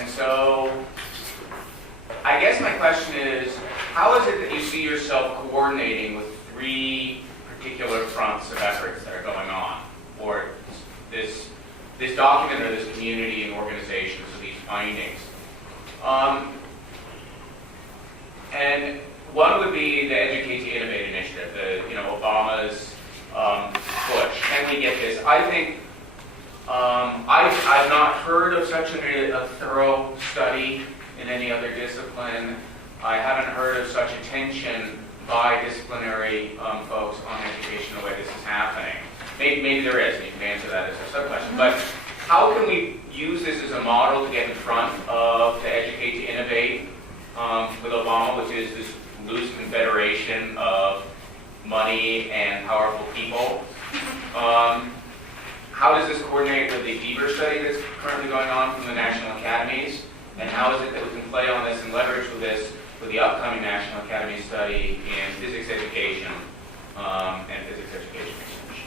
And so I guess my question is, how is it that you see yourself coordinating with three particular fronts of efforts that are going on, or this document or this community and organization, so these findings? And one would be the Educate to Innovate initiative, Obama's push. Can we get this? I think I've not heard of such a thorough study in any other discipline. I haven't heard of such attention by disciplinary folks on education the way this is happening. Maybe there is, and you can answer that as a sub-question. But how can we use this as a model to get in front of, to Educate to Innovate with Obama, which is this loose confederation of money and powerful people? How does this coordinate with the DBER study that's currently going on from the national academies? And how is it that we can play on this and leverage with this with the upcoming National Academy study in physics education and physics education research?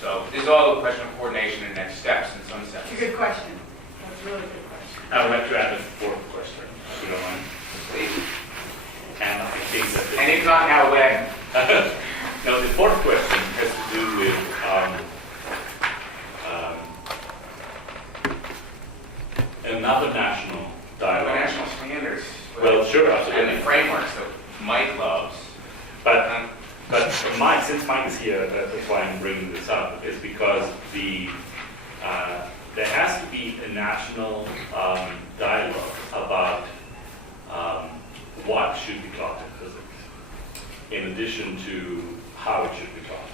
So this is all a question of coordination and next steps in some sense. It's a good question. That's a really good question. I would like to add a fourth question, if you don't mind. Please. And I think that And if not, now when? no, the fourth question has to do with another national dialogue. National standards. Well, sure, absolutely. And the frameworks that Mike loves. But Mike, since Mike is here, that's why I'm bringing this up, is because there has to be a national dialogue about what should be taught in physics, in addition to how it should be taught.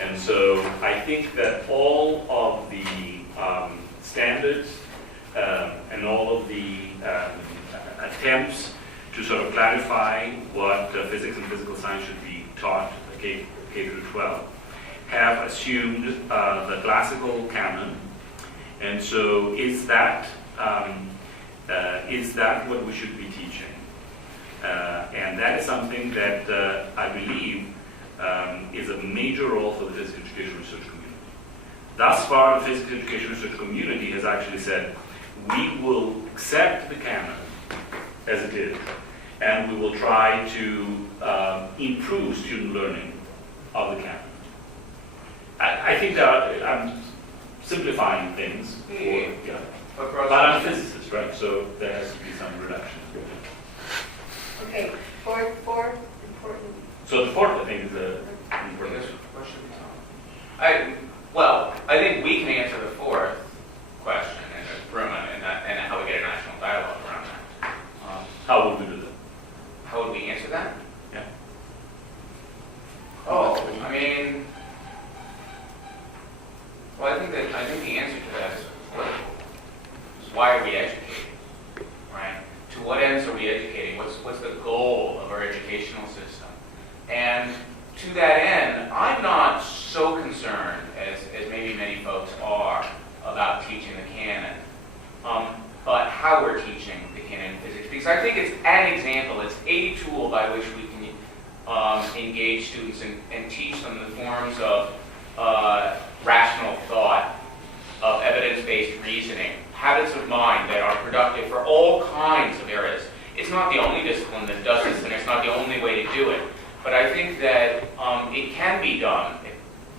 And so I think that all of the standards and all of the attempts to sort of clarify what physics and physical science should be taught K through 12 have assumed the classical canon. And so is that what we should be teaching? And that is something that I believe is a major role for the physics education research community. Thus far, the physics education research community has actually said, we will accept the canon as it is, and we will try to improve student learning of the canon. I think that I'm simplifying things, but I'm a physicist, right? So there has to be some reduction. Okay, fourth important. So the fourth, I think, is the important. I think we can answer the fourth question and how we get a national dialogue around that. How would we do that? How would we answer that? Yeah. I mean, well, I think the answer to that is political. Why are we educating? Right? To what ends are we educating? What's the goal of our educational system? And to that end, I'm not so concerned as maybe many folks are about teaching the canon, but how we're teaching the canon in physics. Because I think it's an example, it's a tool by which we can engage students and teach them the forms of rational thought, of evidence-based reasoning, habits of mind that are productive for all kinds of areas. It's not the only discipline that does this, and it's not the only way to do it. But I think that it can be done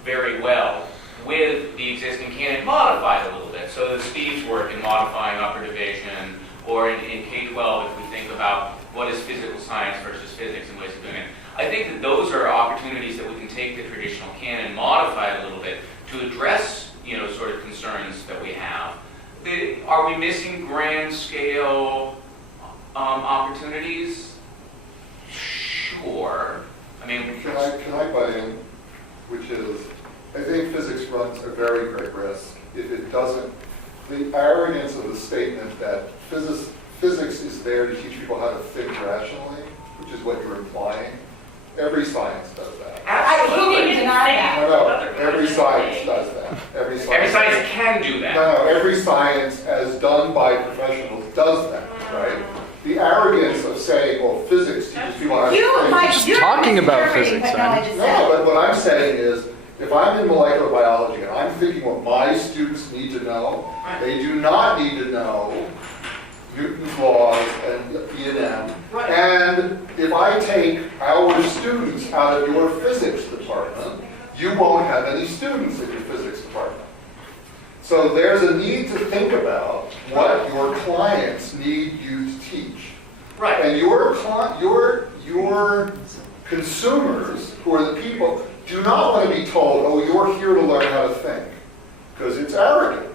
very well with the existing canon modified a little bit. So Steve's work in modifying upper division, or in K-12 if we think about what is physical science versus physics and ways of doing it. I think that those are opportunities that we can take the traditional canon, modify it a little bit to address, sort of concerns that we have. Are we missing grand scale opportunities? Sure. I mean, can I butt in? Which is, I think physics runs a very great risk if it doesn't. The arrogance of the statement that physics is there to teach people how to think rationally, which is what you're implying. Every science does that. Absolutely. I didn't deny that. No, every science does that. Every science can do that. No, every science, as done by professionals, does that, right? The arrogance of saying, well, physics teaches people how to think. You're talking about physics, No, but what I'm saying is, if I'm in molecular biology and I'm thinking what my students need to know, they do not need to know And if I take our students out of your physics department, you won't have any students in your physics department. So there's a need to think about what your clients need you to teach. Right. And your consumers, who are the people, do not want to be told, oh, you're here to learn how to think. Because it's arrogant.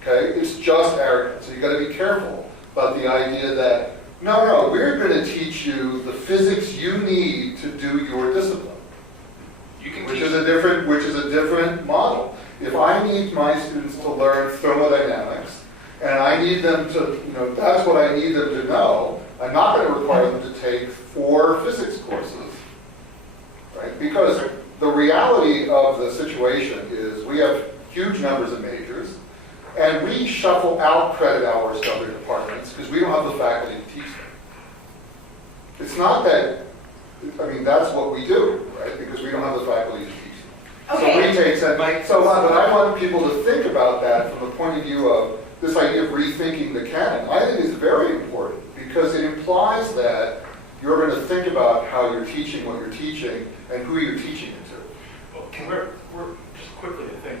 Okay? It's just arrogant. So you got to be careful about the idea that, no, we're going to teach you the physics you need to do your discipline. You can Which teach is a different model. If I need my students to learn thermodynamics, and I need them to, that's what I need them to know, I'm not going to require them to take 4 physics courses, right? Because the reality of the situation is we have huge numbers of majors, and we shuffle out credit hours to other departments because we don't have the faculty to teach them. It's not that, that's what we do, right? Because we don't have the faculty to teach them. Okay. So retakes that. But I want people to think about that from the point of view of this idea of rethinking the canon. I think is very important because it implies that you're going to think about how you're teaching what you're teaching and who you're teaching it to. Well, we're just quickly to think.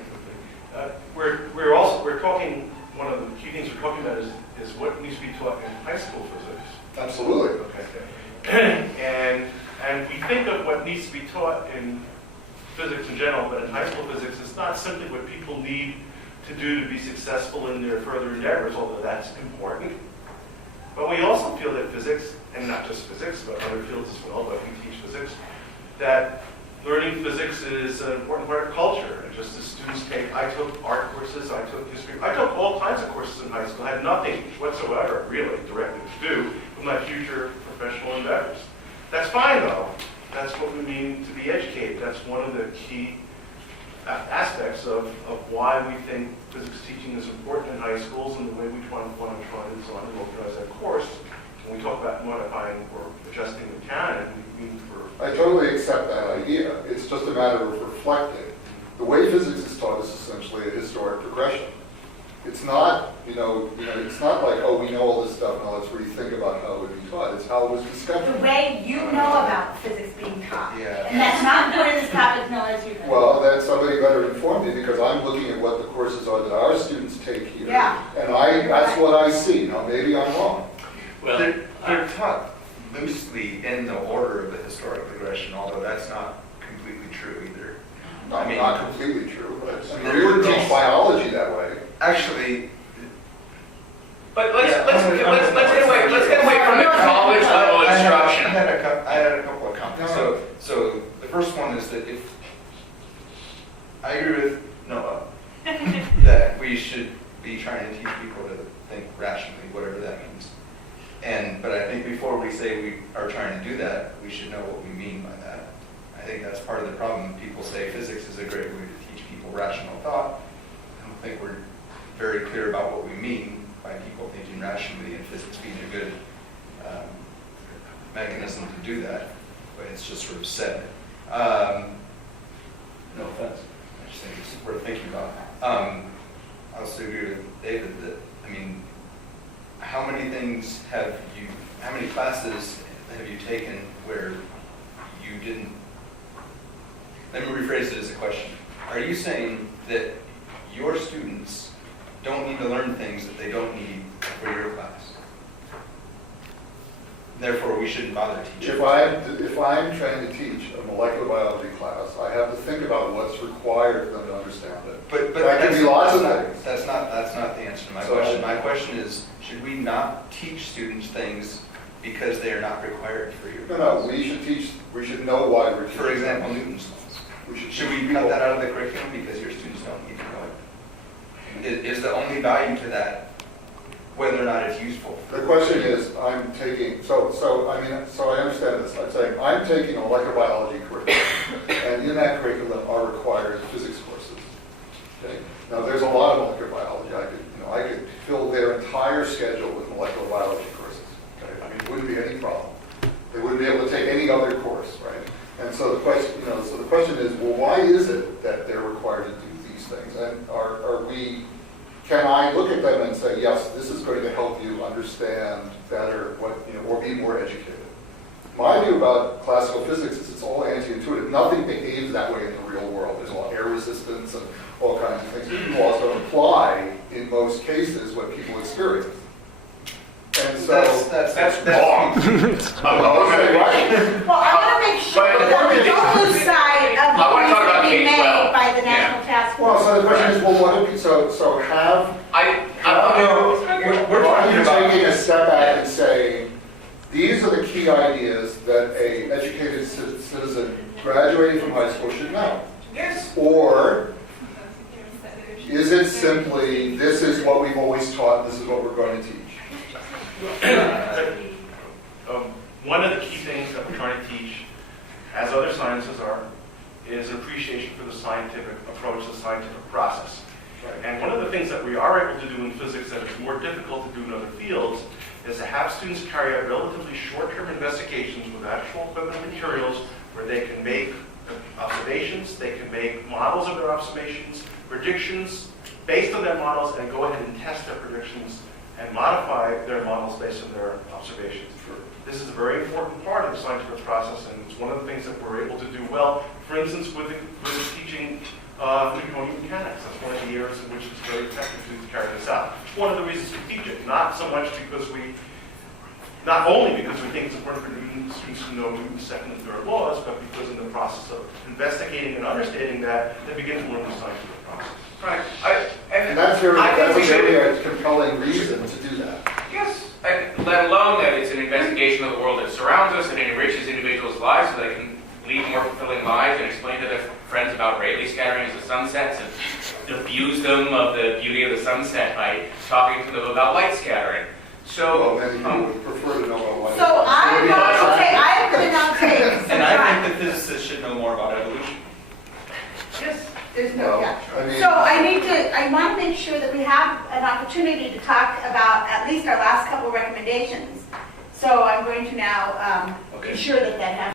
We're talking. One of the key things we're talking about is what needs to be taught in high school physics. Absolutely. Okay. And we think of what needs to be taught in physics in general, but in high school physics, it's not simply what people need to do to be successful in their further endeavors, although that's important. But we also feel that physics, and not just physics, but other fields as well, but we teach physics, that learning physics is an important part of culture. And just as students I took art courses, I took history, I took all kinds of courses in high school. I had nothing whatsoever, really, directly to do with my future professional endeavors. That's fine, though. That's what we mean to be educated. That's one of the key aspects of why we think physics teaching is important in high schools and the way we want to try to design and organize that course. When we talk about modifying or adjusting the canon, we mean for... I totally accept that idea. It's just a matter of reflecting. The way physics is taught is essentially a historic progression. It's not, it's not like, oh, we know all this stuff, now let's rethink about how it would be taught. It's how it was discovered. The way you know about physics being taught. Yeah. And that's not important in this topic, no, as you know. Well, then somebody better inform me because I'm looking at what the courses are that our students take here. Yeah. And that's what I see. Now, maybe I'm wrong. Well, they're taught loosely in the order of the historic progression, although that's not completely true either. Not completely true, but we wouldn't teach biology that way. Actually, But let's get away from the college level instruction. I had a couple of comments. So the first one is that if I agree with Noah that we should be trying to teach people to think rationally, whatever that means. But I think before we say we are trying to do that, we should know what we mean by that. I think that's part of the problem. People say physics is a great way to teach people rational thought. I don't think we're very clear about what we mean by people thinking rationally and physics being a good mechanism to do that, but it's just sort of said. No offense. I just think it's worth thinking about. I also agree with David that, how many classes have you taken where you didn't, let me rephrase it as a question. Are you saying that your students don't need to learn things that they don't need for your class? Therefore, we shouldn't bother teaching. If I'm trying to teach a molecular biology class, I have to think about what's required for them to understand it. But that can be lots of things. That's not the answer to my question. My question is, should we not teach students things because they are not required for your class? No, we should know why we're teaching. For example, Newton's laws. Should we cut that out of the curriculum because your students don't need to know it? Is the only value to that whether or not it's useful? The question is, so I understand this. I'm saying I'm taking a molecular biology curriculum, and in that curriculum are required physics courses. Okay? Now, there's a lot of molecular biology. I could fill their entire schedule with molecular biology courses. Okay? It wouldn't be any problem. They wouldn't be able to take any other course, right? And so the question is, well, why is it that they're required to do these things? And can I look at them and say, yes, this is going to help you understand better or be more educated? My view about classical physics is it's all anti-intuitive. Nothing behaves that way in the real world. There's all air resistance and all kinds of things. Newton's laws don't apply in most cases what people experience. And so That's wrong. Well, right. Well, I want to make sure that we don't lose sight of I wanna talk about what is being K-12. made by the Yeah. National Task Well, Force. so the question is, well, what do we, so have, We're talking you're about. taking a step back and saying, these are the key ideas that a educated citizen graduating from high school should know. Yes. Or is it simply, this is what we've always taught, this is what we're going to teach? One of the key things that we're trying to teach, as other sciences are, is appreciation for the scientific approach, the scientific process. And one of the things that we are able to do in physics that is more difficult to do in other fields is to have students carry out relatively short-term investigations with actual equipment and materials where they can make observations, they can make models of their observations, predictions based on their models, and go ahead and test their predictions and modify their models based on their observations. This is a very important part of the scientific process, and it's one of the things that we're able to do well. For instance, with teaching Newtonian mechanics, that's one of the areas in which it's very effective to carry this out. It's one of the reasons we teach it, not so much because not only because we think it's important for students to know Newton's second and third laws, but because in the process of investigating and understanding that, they begin to learn the scientific process. Right. And that's I think that's we a should- very compelling reason to do that. Yes, and let alone that it's an investigation of the world that surrounds us and it enriches individuals' lives so they can lead more fulfilling lives and explain to their friends about Rayleigh scattering as the sun sets and abuse them of the beauty of the sunset by talking to them about light scattering. Well, So, then you would prefer to know about what. So I'm going to now take some And I time. think that physicists should know more about evolution. Yes, there's no, Well, yeah. I mean- So I want to make sure that we have an opportunity to talk about at least our last couple recommendations. So I'm going to now Okay. ensure that that happens.